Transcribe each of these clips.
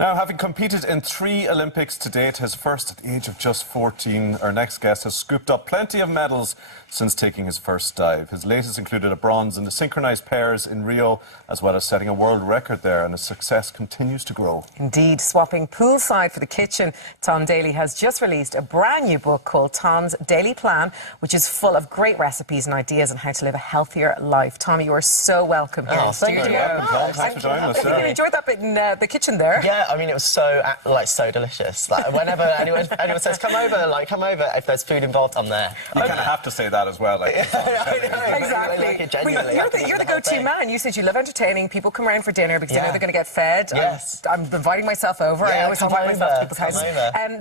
Now, having competed in 3 Olympics to date, his first at the age of just 14, our next guest has scooped up plenty of medals since taking his first dive. His latest included a bronze in the synchronised pairs in Rio, as well as setting a world record there, and his success continues to grow. Indeed. Swapping poolside for the kitchen, Tom Daley has just released a brand new book called Tom's Daily Plan, which is full of great recipes and ideas on how to live a healthier life. Tom, you are so welcome here in the studio. Thanks for joining us. You enjoyed that bit in the kitchen there. Yeah, I mean, it was so delicious. Like, whenever anyone says, come over, if there's food involved, I'm there. You kind of have to say that as well. Like, exactly. You're the go-to man. You said you love entertaining. People come around for dinner because they know they're going to get fed. Yes. I'm inviting myself over. I always invite myself to people's houses.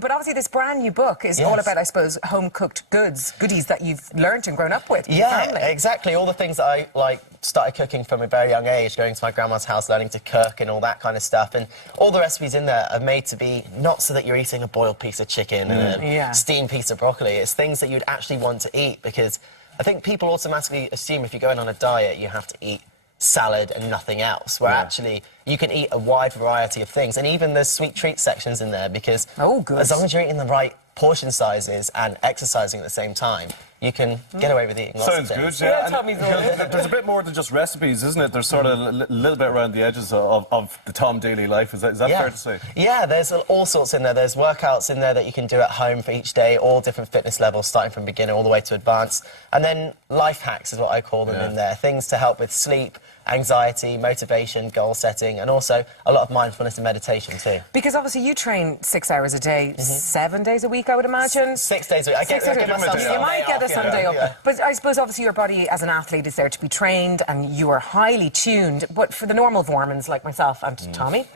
But obviously this brand new book is all about, I suppose, home-cooked goodies that you've learned and grown up with. Yeah, exactly. All the things that I started cooking from a very young age, going to my grandma's house, learning to cook and all that kind of stuff. And all the recipes in there are made to be not so that you're eating a boiled piece of chicken and a steamed piece of broccoli. It's things that you'd actually want to eat, because I think people automatically assume if you're going on a diet, you have to eat salad and nothing else, where actually you can eat a wide variety of things. And even there's sweet treat sections in there, because as long as you're eating the right portion sizes and exercising at the same time, you can get away with eating lots of things. Sounds good, yeah. There's a bit more than just recipes, isn't it? There's sort of a little bit around the edges of the Tom Daley life. Is that fair to say? Yeah, there's all sorts in there. There's workouts in there that you can do at home for each day, all different fitness levels, starting from beginner all the way to advanced. And then life hacks is what I call them in there. Things to help with sleep, anxiety, motivation, goal setting, and also a lot of mindfulness and meditation too. Because obviously you train 6 hours a day, 7 days a week, I would imagine. 6 days a week. I give myself you might get a Sunday off. But I suppose obviously your body as an athlete is there to be trained, and you are highly tuned. But for the normal Vormans like myself and Tommy,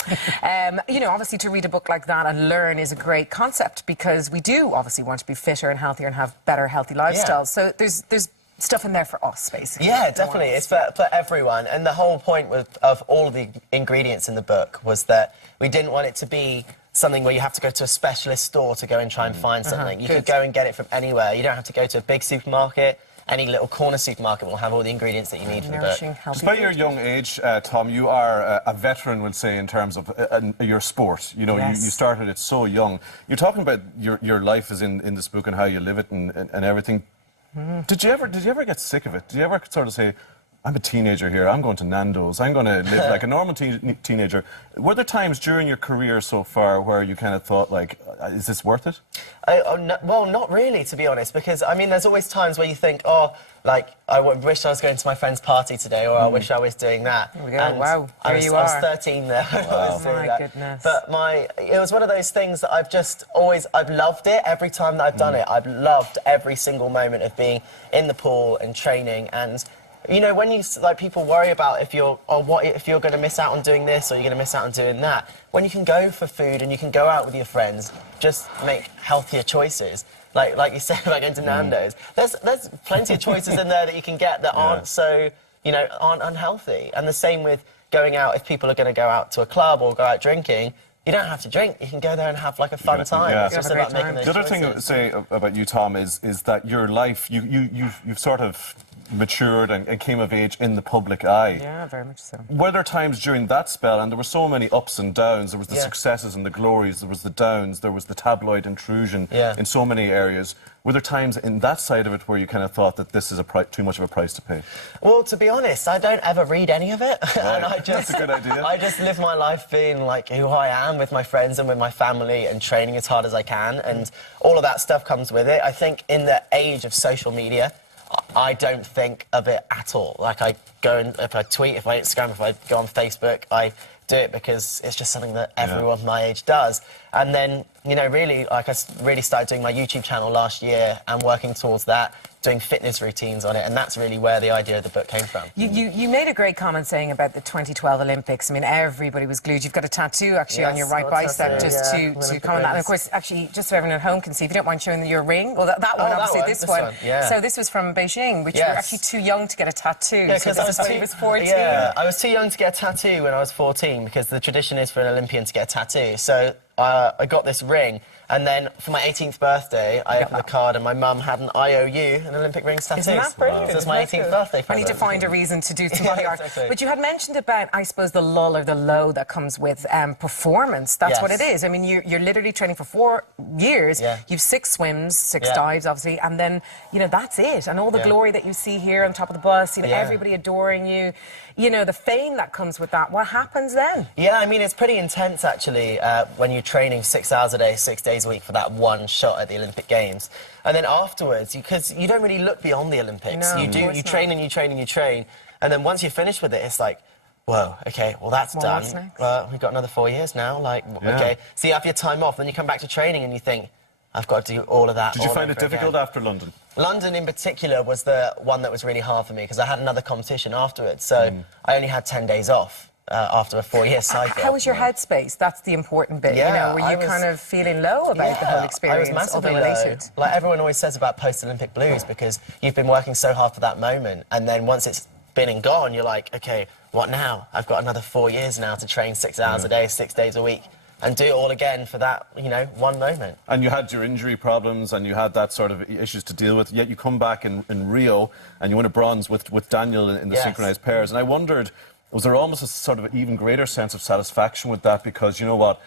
you know, obviously to read a book like that and learn is a great concept, because we do obviously want to be fitter and healthier and have better healthy lifestyles. So there's stuff in there for us, basically. Yeah, definitely. It's for everyone. And the whole point of all of the ingredients in the book was that we didn't want it to be something where you have to go to a specialist store to go and try and find something. You could go and get it from anywhere. You don't have to go to a big supermarket. Any little corner supermarket will have all the ingredients that you need for the book. Despite your young age, Tom, you are a veteran, we'll say, in terms of your sport. You know, you started it so young. You're talking about your life is in this book and how you live it and everything. Did you ever get sick of it? Did you ever sort of say, I'm a teenager here, I'm going to Nando's, I'm going to live like a normal teenager? Were there times during your career so far where you kind of thought, like, is this worth it? Well, not really, to be honest, because, I mean, there's always times where you think, oh, like, I wish I was going to my friend's party today, or I wish I was doing that. There we go. And wow, I was 13 there. Oh, my goodness. But it was one of those things that I've loved it every time that I've done it. I've loved every single moment of being in the pool and training. And you know, when people worry about if you're going to miss out on doing this or you're going to miss out on doing that, when you can go for food and you can go out with your friends, just make healthier choices. Like you said, like going to Nando's. There's plenty of choices in there that you can get that aren't so, aren't unhealthy. And the same with going out. If people are going to go out to a club or go out drinking, you don't have to drink. You can go there and have like a fun time. Yeah. It's just about making those choices. The other thing I would say about you, Tom, is that your life, you've sort of matured and came of age in the public eye. Yeah, very much so. Were there times during that spell, and there were so many ups and downs, there was the successes and the glories, there was the downs, there was the tabloid intrusion in so many areas. Were there times in that side of it where you kind of thought that this is too much of a price to pay? Well, to be honest, I don't ever read any of it. Right. And That's a good idea. I just live my life being like who I am, with my friends and with my family, and training as hard as I can, and all of that stuff comes with it. I think in the age of social media, I don't think of it at all. Like, I go and if I tweet, if I Instagram, if I go on Facebook, I do it because it's just something that everyone my age does. And then, really, like, I really started doing my YouTube channel last year and working towards that, doing fitness routines on it, and that's really where the idea of the book came from. You made a great comment saying about the 2012 Olympics. I mean, everybody was glued. You've got a tattoo, actually, on your right bicep, just to comment on that. And, of course, actually, just so everyone at home can see, if you don't mind showing your ring, well, that one, obviously, this one. Yeah. So this was from Beijing, which you were actually too young to get a tattoo. Yeah, because I was 14. Yeah, I was too young to get a tattoo when I was 14, because the tradition is for an Olympian to get a tattoo. So I got this ring, And then for my 18th birthday, I opened the card and my mum had an IOU, an Olympic rings tattoo. Isn't that brilliant? So it's my 18th birthday present. I need to find a reason to do some body art. Exactly. But you had mentioned about, I suppose, the lull or the low that comes with performance. That's what it is. I mean, you're literally training for 4 years. You've 6 swims, 6 dives, obviously, and then, you know, that's it. And all the glory that you see here on top of the bus, you know, everybody adoring you, you know, the fame that comes with that. What happens then? Yeah, I mean, it's pretty intense, actually, when you're training 6 hours a day, 6 days a week for that one shot at the Olympic Games. And then afterwards, because you don't really look beyond the Olympics. No, you train and you train and you train. And then once you're finished with it, it's like, whoa, okay, well, that's done. What's next? Well, we've got another 4 years now. Like, okay. So you have your time off, then you come back to training and you think, I've got to do all of that. Did you find it difficult after London? London in particular was the one that was really hard for me because I had another competition afterwards. So I only had 10 days off after a 4-year cycle. How was your headspace? That's the important bit, you know. Were you kind of feeling low about the whole experience? I was massively low. Like everyone always says about post-Olympic blues because you've been working so hard for that moment and then once it's been and gone, you're like, okay, what now? I've got another 4 years now to train 6 hours a day, 6 days a week. And do it all again for that, you know, one moment. And you had your injury problems and you had that sort of issues to deal with, yet you come back in Rio and you win a bronze with Daniel in the synchronized pairs. And I wondered, was there almost a sort of even greater sense of satisfaction with that? Because you know what,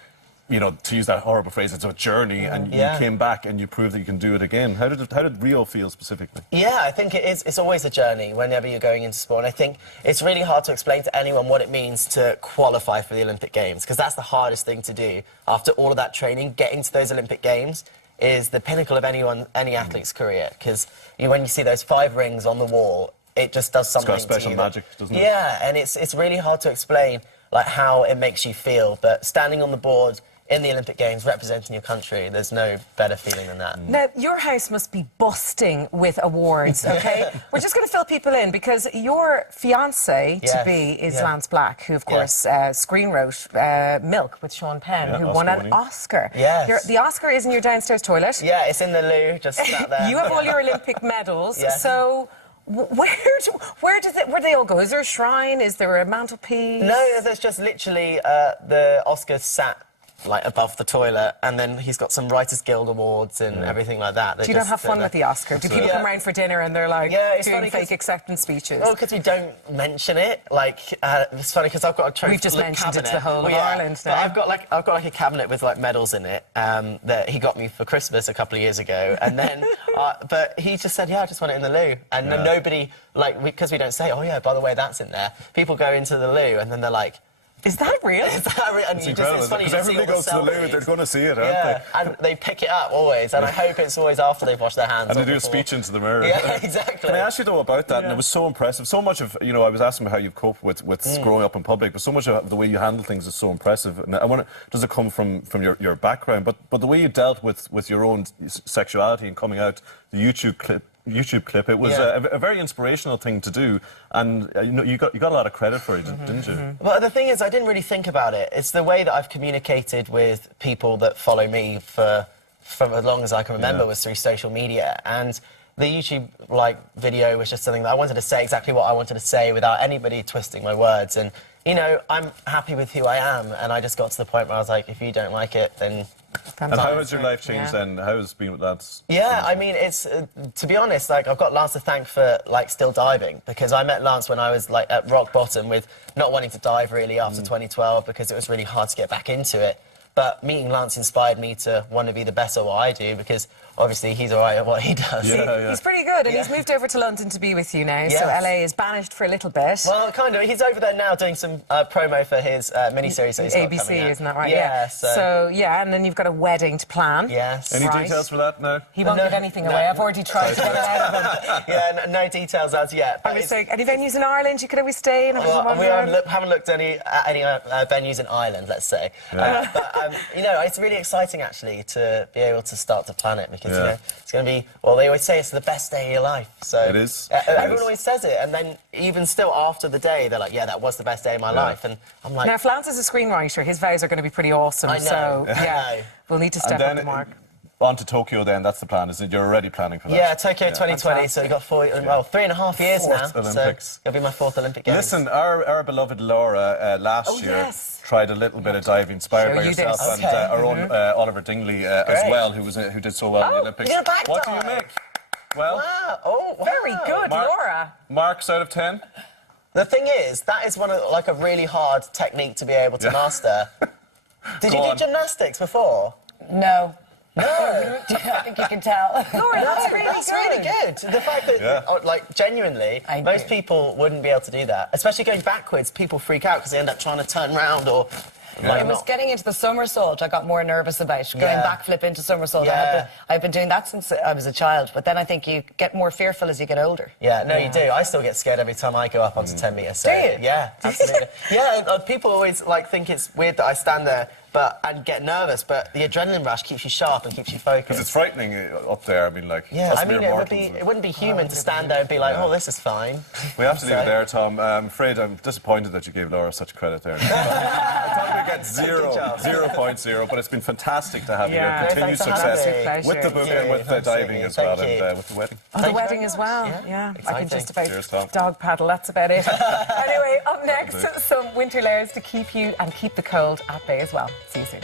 you know, to use that horrible phrase, it's a journey, and you came back and you proved that you can do it again. How did Rio feel specifically? Yeah, I think it is. It's always a journey whenever you're going into sport. And I think it's really hard to explain to anyone what it means to qualify for the Olympic Games, because that's the hardest thing to do. After all of that training, getting to those Olympic Games is the pinnacle of any athlete's career. Because when you see those 5 rings on the wall, it just does something. It's got a special magic, doesn't it? Yeah, and it's really hard to explain like how it makes you feel. But standing on the board in the Olympic Games, representing your country, there's no better feeling than that. Now, your house must be busting with awards, OK? We're just going to fill people in, because your fiancé-to-be is Lance Black, who, of course, screenwrote Milk with Sean Penn, who won an Oscar. Yes. The Oscar is in your downstairs toilet. Yeah, it's in the loo, just sat there. You have all your Olympic medals, so... Where do they all go? Is there a shrine? Is there a mantelpiece? No, there's just literally the Oscars sat like above the toilet, and then he's got some Writers Guild awards and everything like that. Do you not have fun with the Oscar? Do people come round for dinner and they're like doing fake acceptance speeches? Well, because we don't mention it. Like it's funny because I've got a trophy. We've just mentioned cabinet. it to the whole of Ireland now. I've got like a cabinet with like medals in it that he got me for Christmas a couple of years ago, and then but he just said, I just want it in the loo, and nobody because we don't say, oh yeah, by the way, that's in there. People go into the loo and then they're like, is that real? Is that real? And it's incredible, because everybody goes to the loo, they're going to see it, aren't they? And they pick it up always, and I hope it's always after they've washed their hands. And they do a speech into the mirror. Yeah, exactly. Can I ask you, though, about that? And it was so impressive. So much of, I was asking how you've coped with growing up in public, but so much of the way you handle things is so impressive. And I wonder, does it come from your background? But the way you dealt with your own sexuality and coming out, the YouTube clip, it was a very inspirational thing to do, and you got a lot of credit for it, didn't you? Well, the thing is, I didn't really think about it. It's the way that I've communicated with people that follow me from as long as I can remember was through social media, and the YouTube video was just something that I wanted to say exactly what I wanted to say without anybody twisting my words. And I'm happy with who I am, and I just got to the point where I was like, if you don't like it, then. And how has your life changed then? How has it been with Lance? Yeah, I mean, it's to be honest, I've got Lance to thank for still diving, because I met Lance when I was at rock bottom with not wanting to dive really after 2012 because it was really hard to get back into it. But meeting Lance inspired me to want to be the best at what I do, because obviously he's all right at what he does. He's pretty good, and he's moved over to London to be with you now, so LA is banished for a little bit. Well, kind of. He's over there now doing some promo for his miniseries that he's got coming out. ABC, isn't that right? Yeah. So, and then you've got a wedding to plan. Yes. Any details for that now? He won't give anything away. I've already tried to get it out of him. Yeah, no details as yet. I was saying, any venues in Ireland you could always stay in? Well, we haven't looked at any venues in Ireland, let's say. But, it's really exciting, actually, to be able to start to plan it, because, it's going to be, well, they always say it's the best day of your life. So it is. Everyone always says it, and then even still after the day, they're like, yeah, that was the best day of my life. And I'm like... Now, if Lance is a screenwriter, his vows are going to be pretty awesome. I know. So, we'll need to step up the mark. on to Tokyo then, that's the plan, isn't it? You're already planning for that. Yeah, Tokyo 2020, so we've got 3.5 years now. Fourth Olympics. So it'll be my 4th Olympic Games. Listen, our beloved Laura last year tried a little bit of diving, inspired by yourself, and our own Oliver Dingley as well, who did so well in the Olympics. What do you make? Well, very good, Laura. Marks out of 10? The thing is, that is a really hard technique to be able to master. Did you do gymnastics before? No. No. I think you can tell. Laura, that's really good. The fact that, genuinely, most people wouldn't be able to do that. Especially going backwards, people freak out because they end up trying to turn around or... I was getting into the somersault I got more nervous about, going backflip into somersault. I've been doing that since I was a child, but then I think you get more fearful as you get older. Yeah, no, you do. I still get scared every time I go up onto 10 metres. So, do you? Yeah, absolutely. People always think it's weird that I stand there and get nervous, but the adrenaline rush keeps you sharp and keeps you focused. Because it's frightening up there. I mean, it wouldn't be human to stand there and be like, oh, this is fine. We have to leave it there, Tom. I'm afraid I'm disappointed that you gave Laura such credit there. I thought we'd get 0.0, but it's been fantastic to have you here. Continued success with the book and with the diving as well, and with the wedding. Oh, the wedding as well. Yeah, I can just about Cheers, Tom. dog paddle. That's about it. Anyway, up next, some winter layers to keep you and keep the cold at bay as well. See you soon.